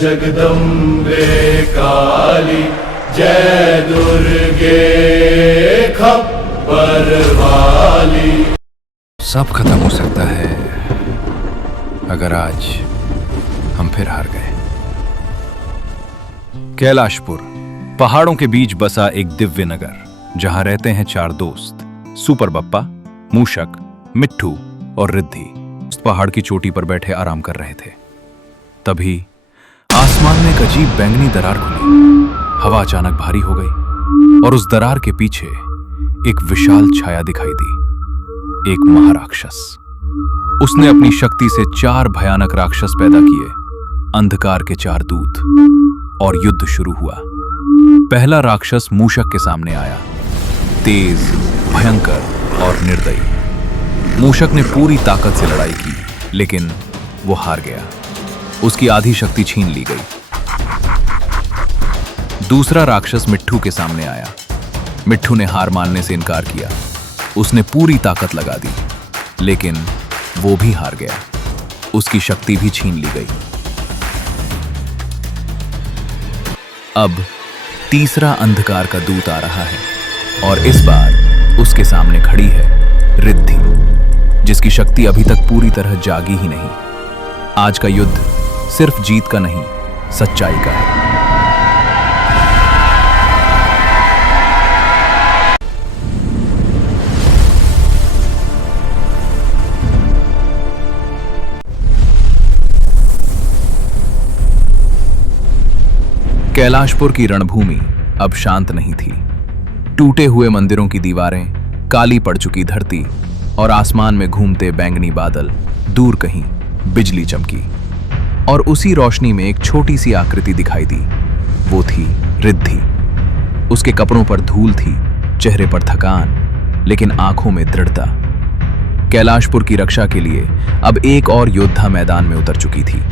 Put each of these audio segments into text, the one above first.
जगदम्बे काली, जय दुर्गे खप्पर वाली। सब खत्म हो सकता है अगर आज हम फिर हार गए। कैलाशपुर पहाड़ों के बीच बसा एक दिव्य नगर, जहां रहते हैं चार दोस्त, सुपर बप्पा, मूषक, मिट्ठू और रिद्धि। उस पहाड़ की चोटी पर बैठे आराम कर रहे थे। तभी आसमान में एक अजीब बैंगनी दरार खुली। हवा अचानक भारी हो गई और उस दरार के पीछे एक विशाल छाया दिखाई दी। एक महाराक्षस। उसने अपनी शक्ति से 4 भयानक राक्षस पैदा किए, अंधकार के 4 दूत, और युद्ध शुरू हुआ। पहला राक्षस मूषक के सामने आया, तेज, भयंकर और निर्दयी। मूषक ने पूरी ताकत से लड़ाई की, लेकिन वो हार गया। उसकी आधी शक्ति छीन ली गई। दूसरा राक्षस मिट्ठू के सामने आया। मिट्ठू ने हार मानने से इनकार किया। उसने पूरी ताकत लगा दी, लेकिन वो भी हार गया। उसकी शक्ति भी छीन ली गई। अब तीसरा अंधकार का दूत आ रहा है, और इस बार उसके सामने खड़ी है रिद्धि, जिसकी शक्ति अभी तक पूरी तरह जागी ही नहीं। आज का युद्ध सिर्फ जीत का नहीं, सच्चाई का है। कैलाशपुर की रणभूमि अब शांत नहीं थी। टूटे हुए मंदिरों की दीवारें, काली पड़ चुकी धरती और आसमान में घूमते बैंगनी बादल। दूर कहीं बिजली चमकी और उसी रोशनी में एक छोटी सी आकृति दिखाई दी। वो थी रिद्धि। उसके कपड़ों पर धूल थी, चेहरे पर थकान, लेकिन आंखों में दृढ़ता। कैलाशपुर की रक्षा के लिए अब एक और योद्धा मैदान में उतर चुकी थी।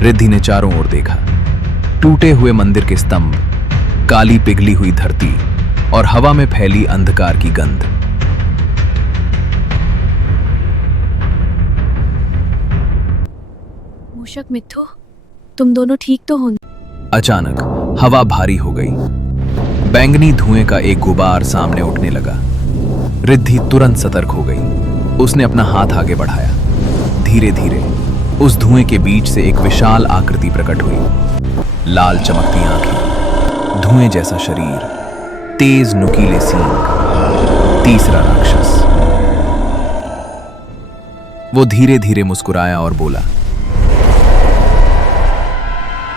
रिद्धि ने चारों ओर देखा। टूटे हुए मंदिर के स्तंभ, काली पिघली हुई धरती और हवा में फैली अंधकार की गंध। मूषक, मिट्ठू, तुम दोनों ठीक तो हो? अचानक हवा भारी हो गई। बैंगनी धुएं का एक गुबार सामने उठने लगा। रिद्धि तुरंत सतर्क हो गई। उसने अपना हाथ आगे बढ़ाया। धीरे धीरे उस धुएं के बीच से एक विशाल आकृति प्रकट हुई। लाल चमकती आंखें, धुएं जैसा शरीर, तेज नुकीले सींग। तीसरा राक्षस। वो धीरे धीरे मुस्कुराया और बोला,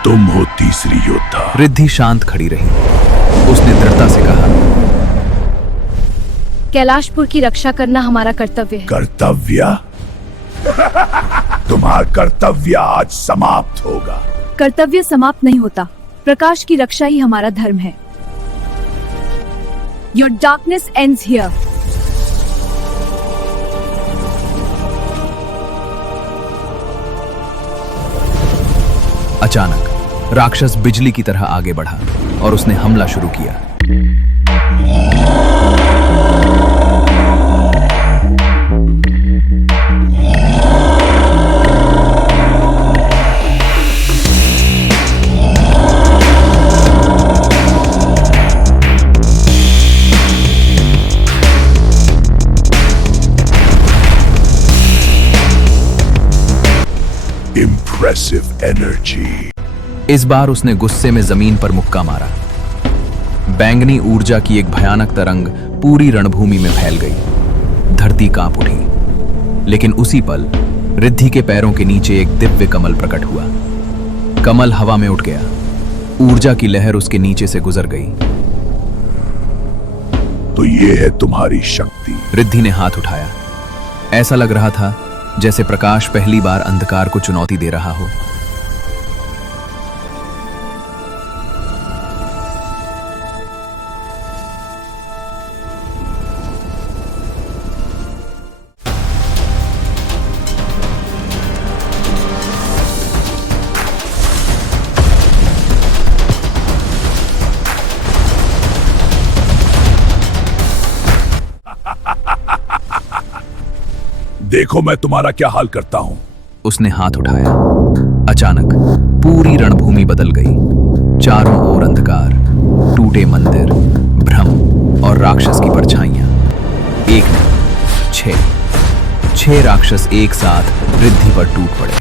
तुम हो तीसरी योद्धा। रिद्धि शांत खड़ी रही। उसने दृढ़ता से कहा, कैलाशपुर की रक्षा करना हमारा कर्तव्य है। कर्तव्य? तुम्हारा कर्तव्य आज समाप्त होगा। कर्तव्य समाप्त नहीं होता। प्रकाश की रक्षा ही हमारा धर्म है। Your darkness ends here. अचानक राक्षस बिजली की तरह आगे बढ़ा और उसने हमला शुरू किया। Impressive energy. इस बार उसने गुस्से में जमीन पर मुक्का मारा। बैंगनी ऊर्जा की एक भयानक तरंग पूरी रणभूमि में फैल गई। धरती कांप उठी। लेकिन उसी पल रिद्धि के पैरों के नीचे एक दिव्य कमल प्रकट हुआ। कमल हवा में उठ गया। ऊर्जा की लहर उसके नीचे से गुजर गई। तो ये है तुम्हारी शक्ति। रिद्धि ने हाथ उठाया। ऐसा लग रहा था जैसे प्रकाश पहली बार अंधकार को चुनौती दे रहा हो। देखो मैं तुम्हारा क्या हाल करता हूं। उसने हाथ उठाया। अचानक पूरी रणभूमि बदल गई। चारों ओर अंधकार, टूटे मंदिर, भ्रम और राक्षस की परछाइयां। एक नहीं, छह राक्षस एक साथ रिद्धि पर टूट पड़े।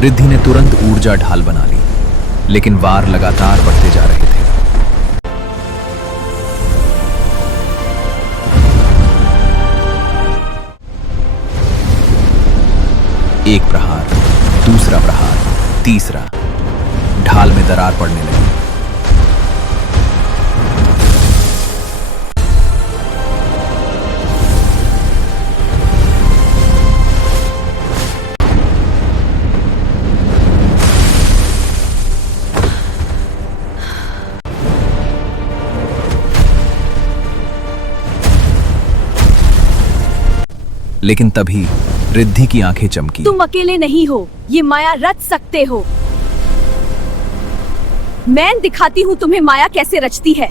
रिद्धि ने तुरंत ऊर्जा ढाल बना ली, लेकिन वार लगातार बढ़ते जा रहे थे। एक प्रहार, दूसरा प्रहार, तीसरा। ढाल में दरार पड़ने लगी। लेकिन तभी रिद्धि की आंखें चमकी। तुम अकेले नहीं हो, ये माया रच सकते हो। मैं दिखाती हूँ तुम्हें माया कैसे रचती है।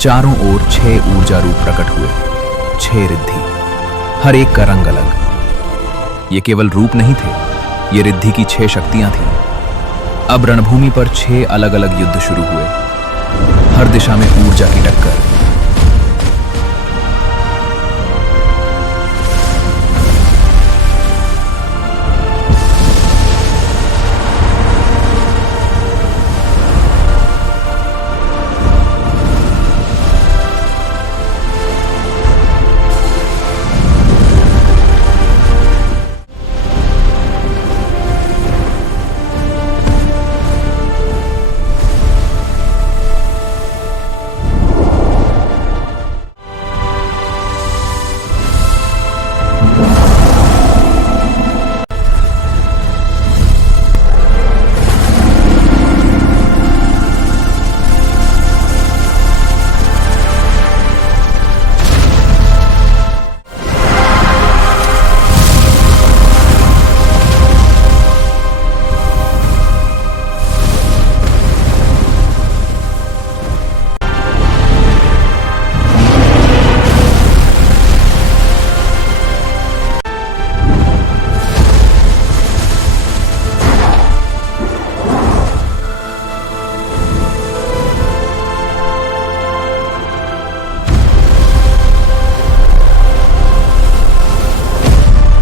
चारों ओर 6 ऊर्जा रूप प्रकट हुए। 6 रिद्धि, हर एक का रंग अलग। ये केवल रूप नहीं थे, ये रिद्धि की 6 शक्तियां थीं। अब रणभूमि पर 6 अलग अलग युद्ध शुरू हुए। हर दिशा में ऊर्जा की टक्कर।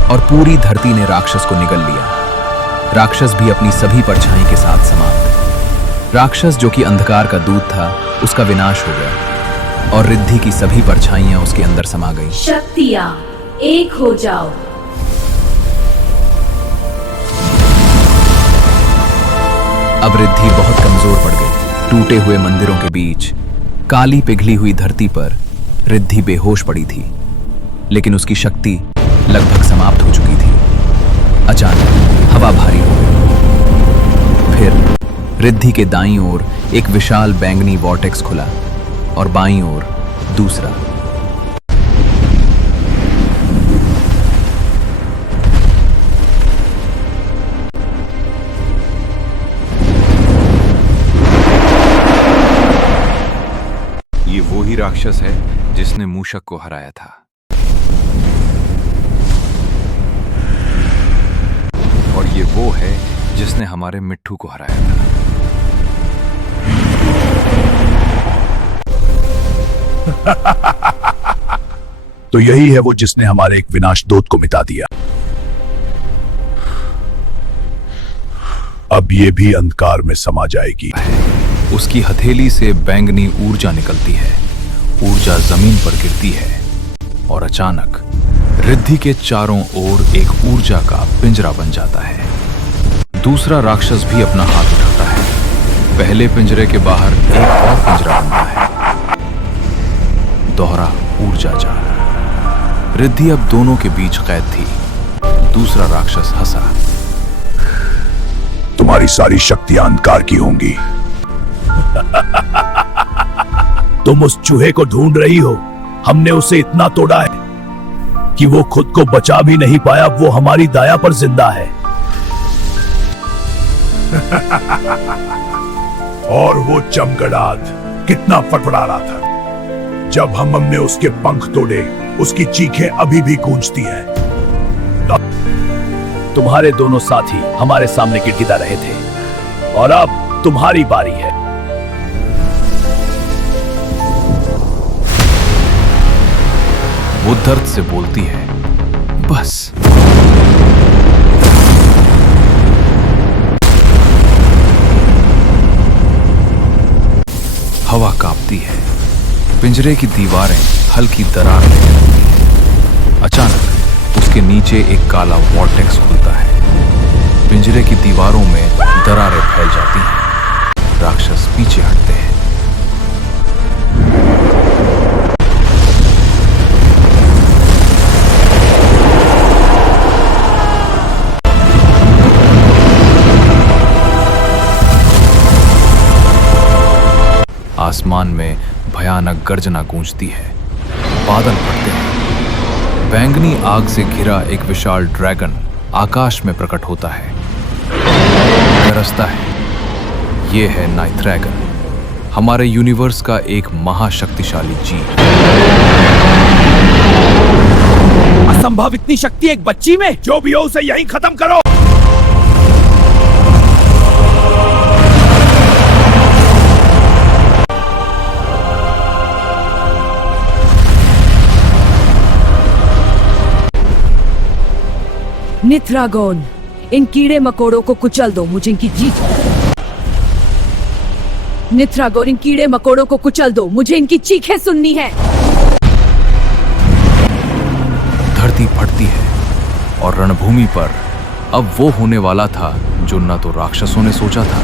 और पूरी धरती ने राक्षस को निगल लिया। राक्षस भी अपनी सभी परछाई के साथ समाप्त। राक्षस जो कि अंधकार का दूत था, उसका विनाश हो गया और रिद्धि की सभी परछाइयां उसके अंदर समा गई। शक्तियां एक हो जाओ। अब रिद्धि बहुत कमजोर पड़ गई। टूटे हुए मंदिरों के बीच, काली पिघली हुई धरती पर रिद्धि बेहोश पड़ी थी, लेकिन उसकी शक्ति लगभग समाप्त हो चुकी थी। अचानक हवा भारी हो गई। फिर रिद्धि के दाईं ओर एक विशाल बैंगनी वॉर्टेक्स खुला और बाईं ओर दूसरा। ये वो ही राक्षस है जिसने मूषक को हराया था। और ये वो है जिसने हमारे मिट्ठू को हराया था। तो यही है वो जिसने हमारे एक विनाश दूत को मिटा दिया। अब ये भी अंधकार में समा जाएगी। उसकी हथेली से बैंगनी ऊर्जा निकलती है। ऊर्जा जमीन पर गिरती है और अचानक रिद्धि के चारों ओर एक ऊर्जा का पिंजरा बन जाता है। दूसरा राक्षस भी अपना हाथ उठाता है। पहले पिंजरे के बाहर एक और पिंजरा बनता है। दोहरा ऊर्जा जाल। रिद्धि अब दोनों के बीच कैद थी। दूसरा राक्षस हंसा। तुम्हारी सारी शक्तियां अंधकार की होंगी। तुम उस चूहे को ढूंढ रही हो। हमने उसे इतना तोड़ा है कि वो खुद को बचा भी नहीं पाया। वो हमारी दया पर जिंदा है। और वो चमगड़ाद कितना फड़फड़ा रहा था। जब हमने उसके पंख तोड़े, उसकी चीखें अभी भी गूंजती हैं। तुम्हारे दोनों साथी हमारे सामने गिड़गिड़ा रहे थे और अब तुम्हारी बारी है। वो दर्द से बोलती है, बस। हवा कांपती है, पिंजरे की दीवारें हल्की दरार ले लगती हैं। अचानक उसके नीचे एक काला वॉर्टेक्स खुलता है। पिंजरे की दीवारों में दरारें फैल जाती हैं। राक्षस पीछे हटते हैं। आसमान में भयानक गर्जना गूंजती है। बादल फटते हैं। बैंगनी आग से घिरा एक विशाल ड्रैगन आकाश में प्रकट होता है। गरजता है। यह है नाइथ्रैगन, हमारे यूनिवर्स का एक महाशक्तिशाली जीव। असंभव, इतनी शक्ति एक बच्ची में? जो भी हो उसे यहीं खत्म करो। निथ्रागोन, इन कीड़े मकोड़ों को कुचल दो, मुझे इनकी जीत। निथ्रागोन, इन कीड़े मकोड़ों को कुचल दो, मुझे इनकी चीखें सुननी है। धरती फटती है और रणभूमि पर अब वो होने वाला था जो न तो राक्षसों ने सोचा था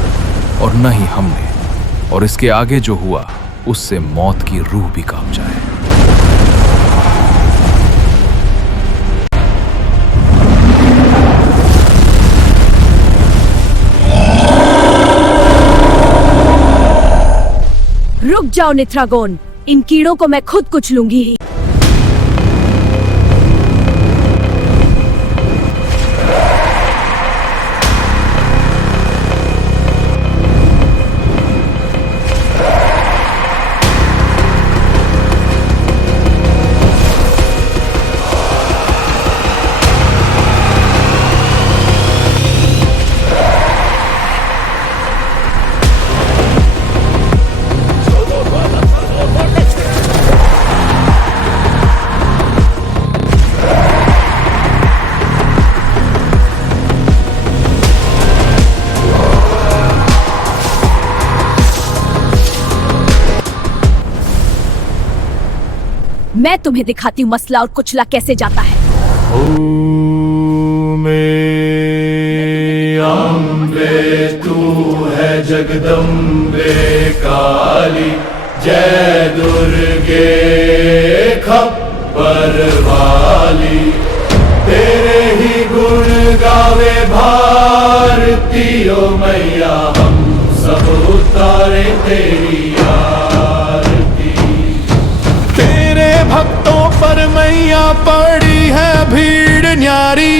और न ही हमने। और इसके आगे जो हुआ उससे मौत की रूह भी कांप जाए। रुक जाओ निथ्रागोन, इन कीड़ों को मैं खुद कुचलूंगी ही। मैं तुम्हें दिखाती हूँ मसला और कुचला कैसे जाता है। अम्बे तू है जगदम्बे काली, जय दुर्गे खप्पर वाली। तेरे ही गुण गावे भारती ओ मैया, हम सब उतारे तेरी भक्तों पर मैया पड़ी है भीड़ न्यारी।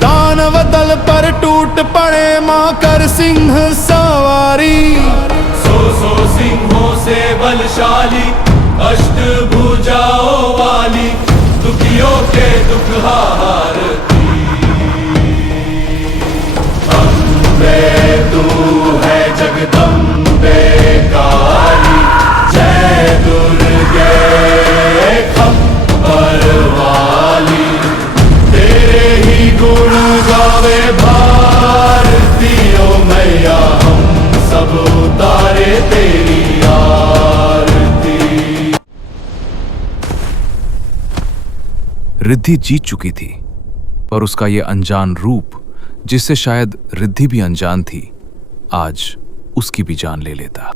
दानव दल पर टूट पड़े माँ कर सिंह सवारी। सौ सिंहों से बलशाली, अष्टभुजाओं वाली, दुखियों के दुख हारती। अम्बे तू है जगदम्बे काली, जय दुर्गे खप्पर वाली। तेरे ही गुण गावे भारती ओ मैया, हम सब उतारे तेरी आरती। रिद्धि जीत चुकी थी, पर उसका ये अनजान रूप, जिससे शायद रिद्धि भी अनजान थी, आज उसकी भी जान ले लेता।